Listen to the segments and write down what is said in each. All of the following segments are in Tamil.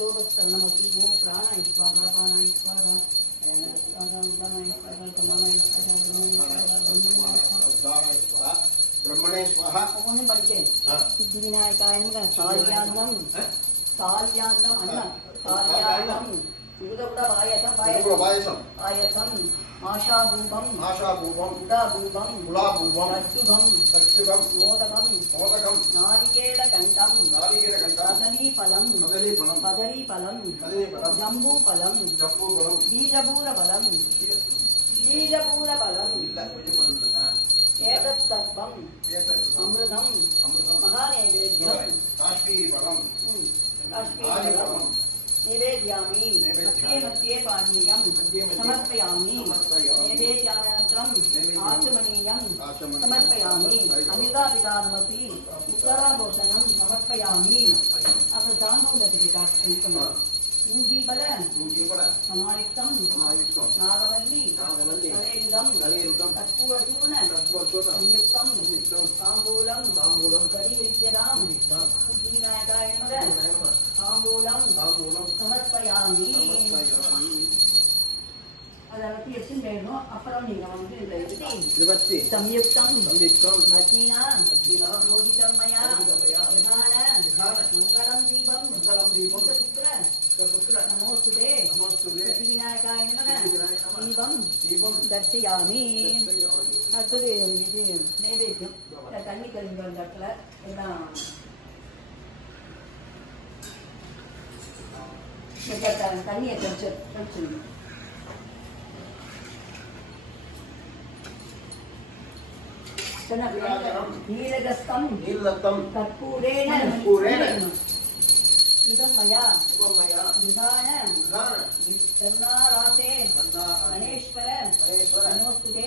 लोटस्तरणमति ओम प्राणाय स्वाहा प्राणाय स्वाहा ब्रह्मणे स्वाहा ओने पढ़के सिद्धिविनायकाय नमः साल्यान्नम साल्यान्नम अन्न साल्यान्नम उदुड़ा पायसम आशाभूपम उडाभूपम सत्सुभम मोदकम नारिकेलकण्ठम कदलीफलम जम्बूफलम बीजपूरफलम एतत् सर्वम् अमृतं महानैवेद्यं काश्मीरफलं नैवेद्यामि मध्ये पानीयं समर्पयामि नैवेद्यानन्तरम् आचमनीयं समर्पयामि अन्यदापिदानमपि उत्तराभूषणं समर्पयामि अत्र ताम्बूलतिकार्थं मूंगीफल समायुक्तं नागवल्ली कलेरुदं कर्पूरचूर्ण संयुक्तं ताम्बूलं कलिविद्यतां सिद्धिविनायकाय नमः ताम्बूलं समर्पयामि அதற்கு எப்படி வேணும் அப்புறம் நீங்க வந்து இந்த இது சம்யுக்தம் பக்தினா யோகிதமயா பிரதான மங்களம் தீபம் புத்திர நமோஸ்துதே சித்திவிநாயகாய நமः தீபம் தர்சயாமி அடுத்தது இது நைவேத்தியம் தண்ணி கழிஞ்ச இடத்துல எல்லாம் தண்ணியை கழிச்சிடணும் नीलदत्तं कर्पूरेण कृतं मया विधान करुणारासे गणेश्वर नमोस्तुते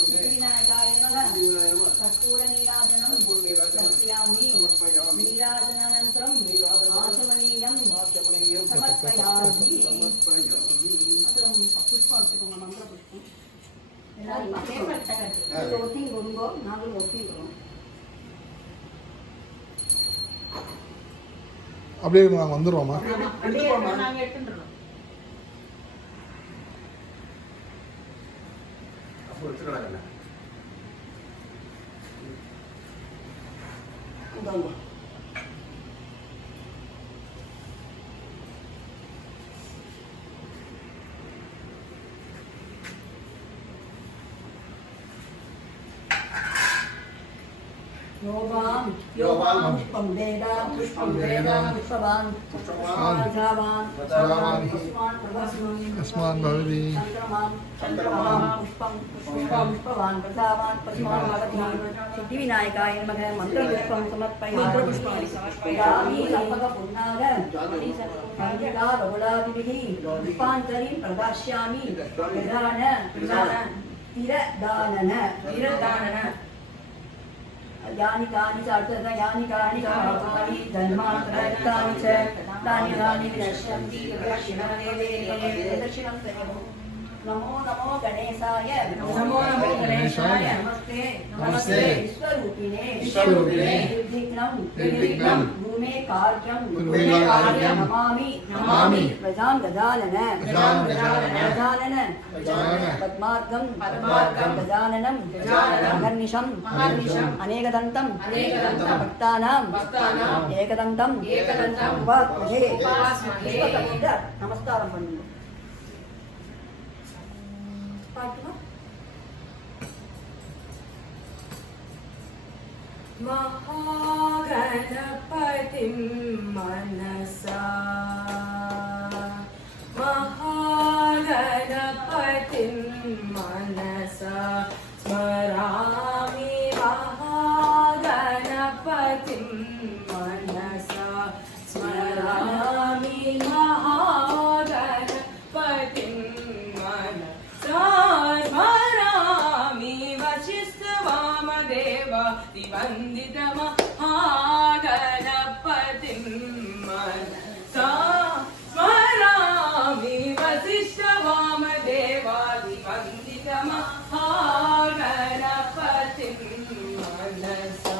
सिद्धिविनायकाय नमः कर्पूरनीराजनं समर्पयामि नीराजनानन्तरं आचमनीयं समर्पयामि पुष्पं मन्त्रपुष्पं वोटिंग होंगे नागल वोटिंग करो அப்படியே நாங்க வந்துறோமா நாங்க எடுத்துறோம் அப்போ எடுத்துக்கறாங்கல இந்தாங்க योगाम पुष्पम वेदा पुष्पवान अस्मान भवति पुष्पवान प्रजावान पद्मान भवति सिद्धिविनायकाय नमः मंत्रपुष्पं समर्पयामि लम्बकपुन्नाग मञ्जिका बहुलादिभिः पुष्पाञ्जलिं प्रदास्यामि तिरदानन यानि कानि च अर्थः यानि कानि कानि जन्मान्तरानि च तानि तानि विनश्यन्ति दक्षिणं नमो नमो गणेशाय नमस्ते विश्वरूपिणे निर्विघ्नं भूमे कार्यं नमामि प्रजां गजानन पद्मार्गं गजाननं अगर्निशं अनेकदन्तं भक्तानां एकदन्तं उपास्महे नमस्कारं पण्णु महागणपतिं मनसा महागणपतिं मनसा स्मरामि महागणपतिं मनसा स्मरामि महागणपतिं मनसा स्मरामि वसिष्ठवामदेवादिवन्दित महागणपतिं मनसा स्मरामि वसिष्ठवामदेवादिवन्दित महागणपतिं मनसा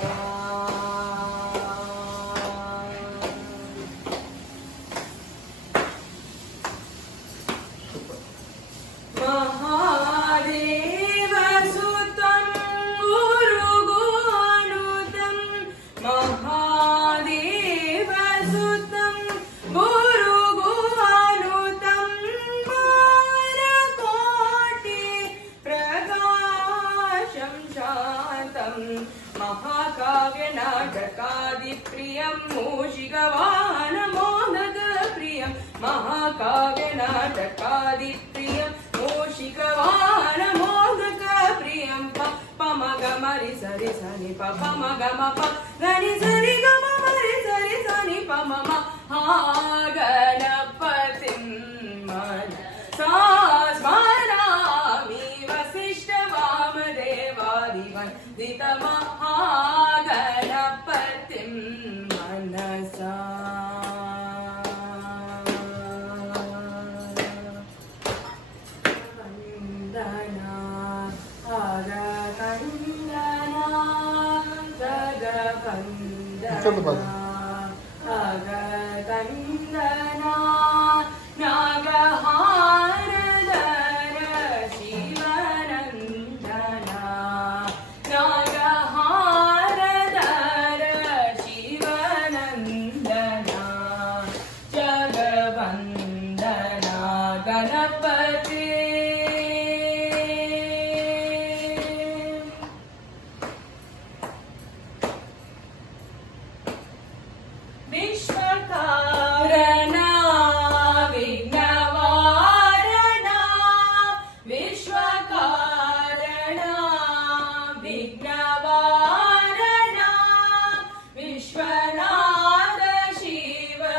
महाकाव्य नाटकादिप्रियं मूषिकवाहन मोदक प्रियं पम गम रि सरि सनि प पम गम प गनि सरि गम मरि सरि सनि प मम गणपतिं मनसा स्मरामि वसिष्ठ वामदेवादिवन्दित महागणपतिं मनसा वन्दना உட்கார்ந்து பாரு. அகதந்தனா நாகஹாரதர சிவநந்தனா நாகஹாரதர சிவநந்தனா ஜகவந்தனா கணபதி विश्वकारणा विघ्नवारणा विश्वकारणा विघ्नवारणा विश्वनाथ शिवगिरिनन्द